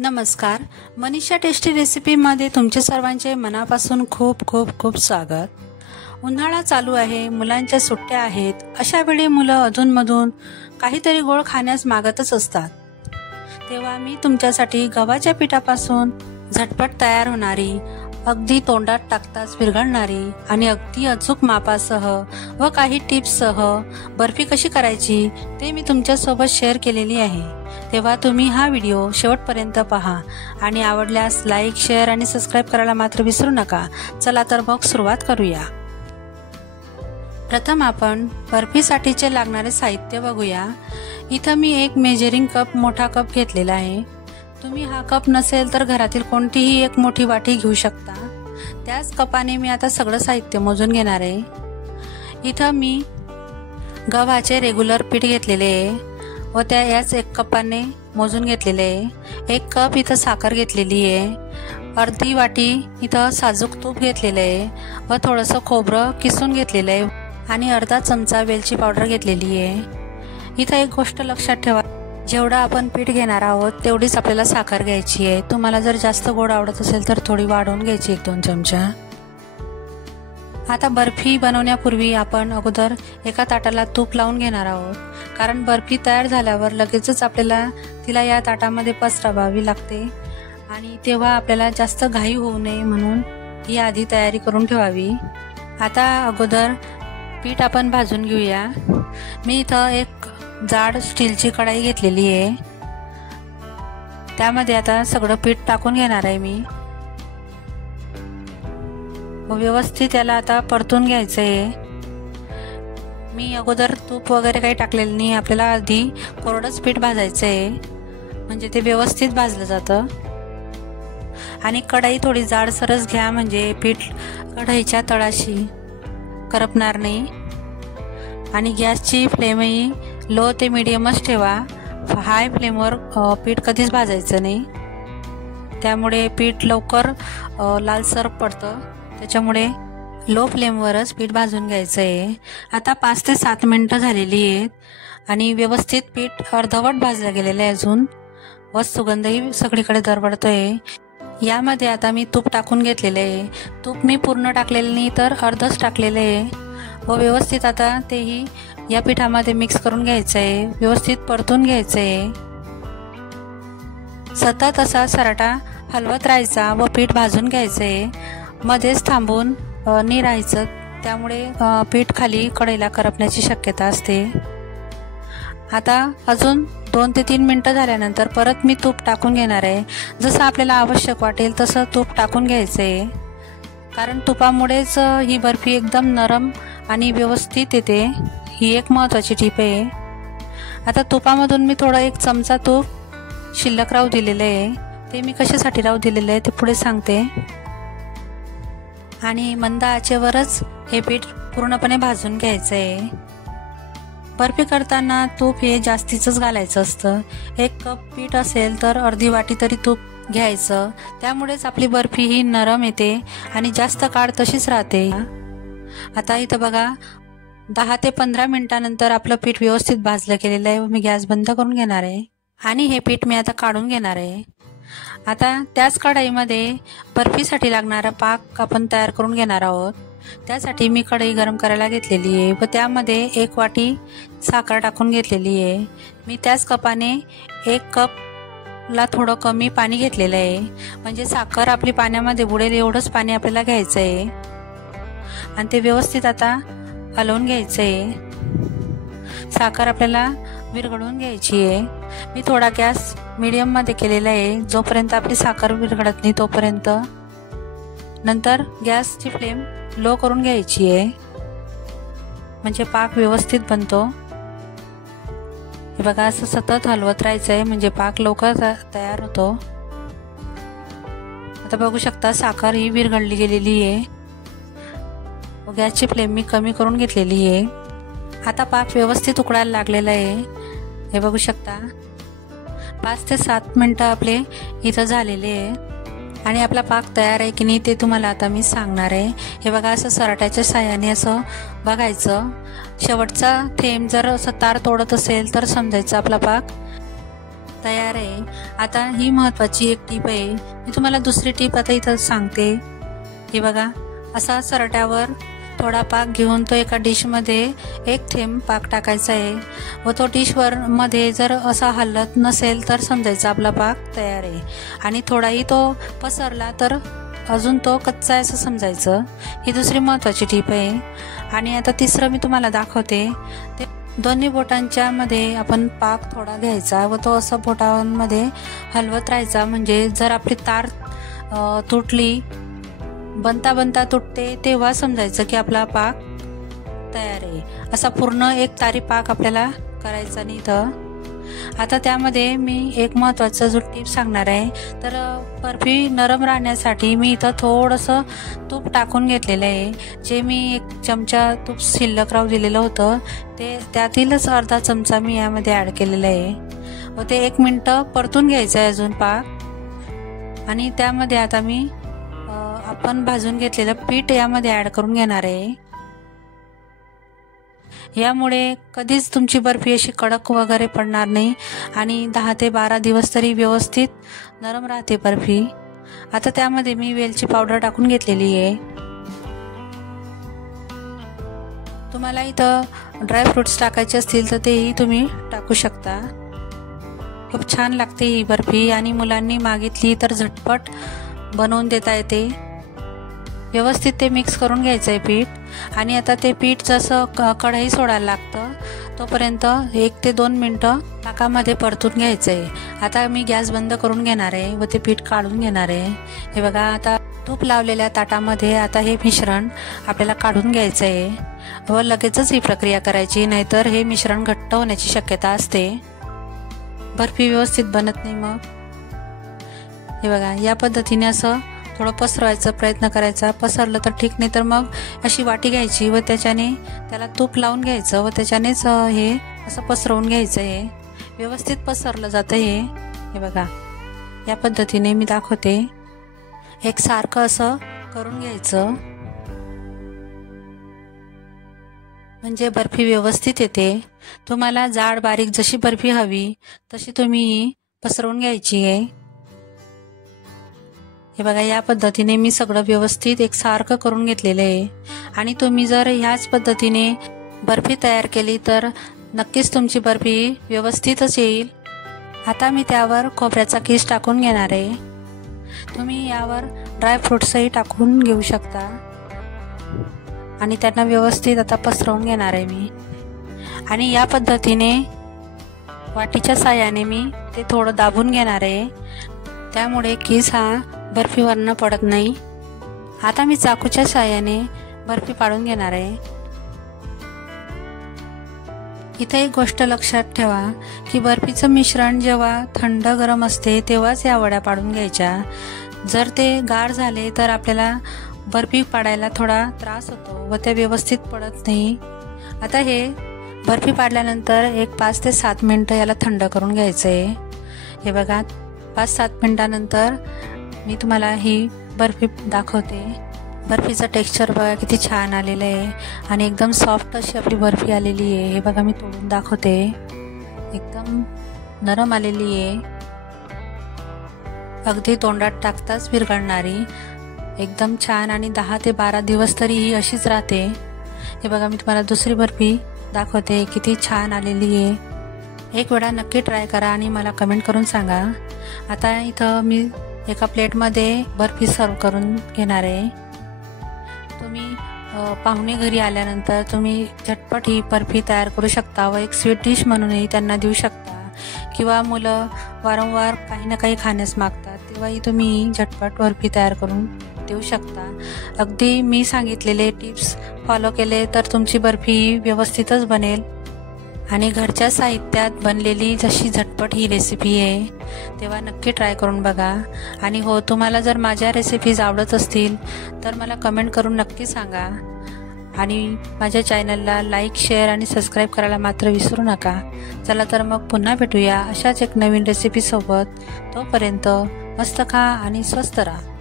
नमस्कार, मनीषा टेस्टी रेसिपीमध्ये तुमचे सर्वांचे मनापासून खूप खूप खूप स्वागत। उन्हाळा चालू आहे, मुलांच्या सुट्ट्या आहेत। अशा वेळी मुलं अधूनमधून काहीतरी गोड खाण्यास मागतच असतात। तेव्हा मी तुमच्यासाठी गव्हाच्या पिठापासून झटपट तयार होणारी, अगदी तोंडात टाकताच विरघळणारी आणि अगदी अचूक मापासह व काही टिप्ससह बर्फी कशी करायची ते मी तुमच्यासोबत शेअर केलेली आहे। तेव्हा तुम्ही हा व्हिडिओ शेवटपर्यंत पहा आणि आवडल्यास लाईक, शेअर आणि सबस्क्राइब करायला मात्र विसरू नका। चला तर मग सुरुवात करूया। प्रथम आपण बर्फीसाठीचे लागणारे साहित्य बघूया। इथं मी एक मेजरिंग कप मोठा कप घेतलेला आहे। तुम्ही हा कप नसेल तर घरातील कोणतीही एक मोठी वाटी घेऊ शकता। त्याच कपाने मी आता सगळं साहित्य मोजून घेणार आहे। इथं मी गव्हाचे रेग्युलर पीठ घेतलेले आहे व त्या याच एक कपाने मोजून घेतलेले आहे। एक कप इथं साखर घेतलेली आहे। अर्धी वाटी इथं साजूक तूप घेतलेले आहे व थोडंसं खोबरं किसून घेतलेलं आहे आणि अर्धा चमचा वेलची पावडर घेतलेली आहे। इथं एक गोष्ट लक्षात ठेवा, जेवढा आपण पीठ घेणार आहोत तेवढीच आपल्याला साखर घ्यायची आहे। तुम्हाला जर जास्त गोड आवडत असेल तर थोडी वाढवून घ्यायची, 1-2 चमचा। आता बर्फी बनवण्यापूर्वी आपण अगोदर एका ताटाला तूप लावून घेणार आहोत, कारण बर्फी तयार झाल्यावर लगेचच आपल्याला तिला या ताटामध्ये पसरवावी लागते आणि तेव्हा आपल्याला जास्त घाई होऊ नये म्हणून ही आधी तयारी करून ठेवावी। आता अगोदर पीठ आपण भाजून घेऊया। मी इथं एक जाड स्टीलची कढाई घेतलेली आहे। त्यामध्ये आता सगळं पीठ टाकून घेणार आहे मी व व्यवस्थित त्याला आता परतून घ्यायचं आहे। मी अगोदर तूप वगैरे काही टाकलेलं नाही, आपल्याला आधी कोरडंच पीठ भाजायचं आहे, म्हणजे ते व्यवस्थित भाजलं जातं। आणि कढाई थोडी जाडसरच घ्या, म्हणजे पीठ कढईच्या तळाशी करपणार नाही। आणि गॅसची फ्लेमही लो ते मीडियमच ठेवा, हाय फ्लेमवर पीठ कधीच भाजायचं नाही, त्यामुळे पीठ लवकर लालसर पडतं। त्याच्यामुळे लो फ्लेमवरच पीठ भाजून घ्यायचं आहे। आता 5 ते 7 मिनिटं झालेली आहेत आणि व्यवस्थित पीठ अर्धवट भाजलं गेलेलं आहे अजून व सुगंधही सगळीकडे दरवळतोय। यामध्ये आता मी तूप टाकून घेतलेले आहे। तूप मी पूर्ण टाकलेलं नाही तर अर्धच टाकलेलं आहे व व्यवस्थित आता तेही या पिठामध्ये मिक्स करून घ्यायचं आहे, व्यवस्थित परतून घ्यायचं आहे। सतत असा सराटा हलवत राहायचा व पीठ भाजून घ्यायचं आहे, मध्येच थांबून नाही राहायचं, त्यामुळे पीठ खाली कढईला करपण्याची शक्यता असते। आता अजून 2 ते 3 मिनिटं झाल्यानंतर परत मी तूप टाकून घेणार आहे। जसं आपल्याला आवश्यक वाटेल तसं तूप टाकून घ्यायचं आहे, कारण तुपामुळेच ही बर्फी एकदम नरम आणि व्यवस्थित येते। ही एक महत्त्वाची टीप आहे। आता तुपामधून मी थोडा 1 चमचा तूप शिल्लक राहू दिलेलं आहे, ते मी कशासाठी राहू दिलेलं आहे ते पुढे सांगते। आणि मंद आचेवरच हे पीठ पूर्णपणे भाजून घ्यायचं आहे। बर्फी करताना तूप हे जास्तीचंच घालायचं असतं। 1 कप पीठ असेल तर अर्धी वाटी तरी तूप घ्यायचं, त्यामुळेच आपली बर्फी ही नरम येते आणि जास्त काळ तशीच राहते। आता इथं बघा 10 ते 15 मिनिटांनंतर आपलं पीठ व्यवस्थित भाजलं गेलेलं आहे व मी गॅस बंद करून घेणार आहे आणि हे पीठ मी आता काढून घेणार आहे। आता त्याच कढईमध्ये बर्फीसाठी लागणारा पाक आपण तयार करून घेणार आहोत। त्यासाठी मी कढई गरम करायला घेतलेली आहे व त्यामध्ये 1 वाटी साखर टाकून घेतलेली आहे। मी त्याच कपाने 1 कपला थोडं कमी पाणी घेतलेलं आहे, म्हणजे साखर आपली पाण्यामध्ये बुडेल एवढंच पाणी आपल्याला घ्यायचं आहे आणि ते व्यवस्थित आता हलवून घ्यायचं आहे। साखर आपल्याला विरघळून घ्यायची आहे। मी थोडा गॅस मीडियममध्ये केलेला आहे, जोपर्यंत आपली साखर विरघळत नाही तोपर्यंत। नंतर गॅसची फ्लेम लो करून घ्यायची आहे, म्हणजे पाक व्यवस्थित बनतो। हे बघा, असं सतत हलवत राहायचं आहे, म्हणजे पाक लवकर तयार होतो। आता बघू शकता साखर ही विरघळली गेलेली आहे व गॅसची फ्लेम मी कमी करून घेतलेली आहे। आता पाक व्यवस्थित उकळायला लागलेला आहे, हे बघू शकता। 5 ते 7 मिनिटं आपले इथं झालेले आहे आणि आपला पाक तयार आहे की नाही ते तुम्हाला आता मी सांगणार आहे। हे बघा, असं सराट्याच्या साहाय्याने असं बघायचं, शेवटचा थेंब जर असं तार तोडत असेल तर समजायचं आपला पाक तयार आहे। आता ही महत्त्वाची एक टीप आहे, मी तुम्हाला दुसरी टीप आता इथं सांगते। हे बघा, असा सरट्यावर थोडा पाक घेऊन तो एका डिशमध्ये एक थेंब पाक टाकायचा आहे व तो डिशवर मध्ये जर असा हलत नसेल तर समजायचं आपला पाक तयार आहे, आणि थोडाही तो पसरला तर अजून तो कच्चा आहे असं समजायचं। ही दुसरी महत्त्वाची टीप आहे। आणि आता तिसरं मी तुम्हाला दाखवते, ते दोन्ही बोटांच्या मध्ये आपण पाक थोडा घ्यायचा व तो असं बोटांमध्ये हलवत राहायचा, म्हणजे जर आपली तार तुटली, बनता बनता तुटते, तेव्हा समजायचं की आपला पाक तयार आहे। असा पूर्ण एक तारी पाक आपल्याला करायचा नाही इथं। आता त्यामध्ये मी एक महत्त्वाचा जो टिप सांगणार आहे, तर बर्फी नरम राहण्यासाठी मी इथं थोडंसं तूप टाकून घेतलेलं आहे। जे मी एक चमचा तूप शिल्लक राहू दिलेलं होतं, ते त्यातीलच अर्धा चमचा मी यामध्ये ॲड केलेलं आहे व ते 1 मिनिटं परतून घ्यायचं आहे अजून पाक। आणि त्यामध्ये आता मी आपण भाजून घेतलेलं पीठ यामध्ये ॲड करून घेणार आहे। यामुळे कधीच तुमची बर्फी अशी कडक वगैरे पडणार नाही आणि 10 ते 12 दिवस तरी व्यवस्थित नरम राहते बर्फी। आता त्यामध्ये मी वेलची पावडर टाकून घेतलेली आहे। तुम्हाला इथं ड्रायफ्रुट्स टाकायचे असतील तर तेही तुम्ही टाकू शकता। खूप छान लागते ही बर्फी आणि मुलांनी मागितली तर झटपट बनवून देता येते। व्यवस्थित ते मिक्स करून घ्यायचं आहे पीठ, आणि आता ते पीठ जसं कढई सोडायला लागतं तोपर्यंत 1 ते 2 मिनिटं पाकामध्ये परतून घ्यायचं आहे। आता मी गॅस बंद करून घेणार आहे व ते पीठ काढून घेणार आहे। हे बघा, आता तूप लावलेल्या ताटामध्ये आता हे मिश्रण आपल्याला काढून घ्यायचं आहे व लगेचच ही प्रक्रिया करायची, नाहीतर हे मिश्रण घट्ट होण्याची शक्यता असते, बर्फी व्यवस्थित बनत नाही मग। हे बघा, या पद्धतीने असं थोडं पसरवायचा प्रयत्न करायचा, पसरलं तर ठीक, नाही तर मग अशी वाटी घ्यायची व त्याला तूप लावून घ्यायचं व त्याच्यानेच हे असं पसरवून घ्यायचं आहे। व्यवस्थित पसरलं जातं हे। हे बघा, या पद्धतीने मी दाखवते, एकसारखं असं करून घ्यायचं म्हणजे बर्फी व्यवस्थित येते। तुम्हाला जाड बारीक जशी बर्फी हवी तशी तुम्ही पसरवून घ्यायची आहे। हे बघा, या पद्धतीने मी सगळं व्यवस्थित एकसारखं करून घेतलेलं आहे, आणि तुम्ही जर ह्याच पद्धतीने बर्फी तयार केली तर नक्कीच तुमची बर्फी व्यवस्थितच येईल। आता मी त्यावर खोबऱ्याचा किस टाकून घेणार आहे। तुम्ही यावर ड्रायफ्रुट्सही टाकून घेऊ शकता, आणि त्यांना व्यवस्थित आता पसरवून घेणार आहे मी। आणि या पद्धतीने वाटीच्या साहाय्याने मी ते थोडं दाबून घेणार आहे, त्यामुळे किस हा बर्फीवरनं पडत नाही। आता मी चाकूच्या साहाय्याने बर्फी पाडून घेणार आहे। इथे एक गोष्ट लक्षात ठेवा की बर्फीचं मिश्रण जेव्हा थंड गरम असते तेव्हाच या वड्या पाडून घ्यायच्या। जर ते गार झाले तर आपल्याला बर्फी पाडायला थोडा त्रास होतो व ते व्यवस्थित पडत नाही। आता हे बर्फी पाडल्यानंतर एक 5 ते 7 मिनिटं याला थंड करून घ्यायचं आहे। हे बघा, 5-7 मिनिटानंतर मी तुम्हाला ही बर्फी दाखवते। बर्फीचं टेक्स्चर बघा किती छान आलेलं आहे आणि एकदम सॉफ्ट अशी आपली बर्फी आलेली आहे। हे बघा, मी तोडून दाखवते, एकदम नरम आलेली आहे, अगदी तोंडात टाकताच विरघळणारी, एकदम छान, आणि 10 ते 12 दिवस तरी ही अशीच राहते। हे बघा, मी तुम्हाला दुसरी बर्फी दाखवते, किती छान आलेली आहे। एक वेळा नक्की ट्राय करा आणि मला कमेंट करून सांगा। आता इथं मी एका प्लेटमध्ये बर्फी सर्व करून घेणार आहे। तुम्ही पाहुणे घरी आल्यानंतर तुम्ही झटपट ही बर्फी तयार करू शकता व एक स्वीट डिश म्हणूनही त्यांना देऊ शकता, किंवा मुलं वारंवार काही ना काही खाण्यास मागतात तेव्हाही तुम्ही झटपट बर्फी तयार करून देऊ शकता। अगदी मी सांगितलेले टिप्स फॉलो केले तर तुमची बर्फी व्यवस्थितच बनेल, आणि घरच्या साहित्यात बनलेली जशी झटपट ही रेसिपी आहे तेव्हा नक्की ट्राय करून बघा। आणि हो, तुम्हाला जर माझ्या रेसिपीज आवडत असतील तर मला कमेंट करून नक्की सांगा, आणि माझ्या चॅनलला लाईक, शेअर आणि सबस्क्राईब करायला मात्र विसरू नका। चला तर मग पुन्हा भेटूया अशाच एक नवीन रेसिपीसोबत। तोपर्यंत मस्त खा आणि स्वस्त राहा।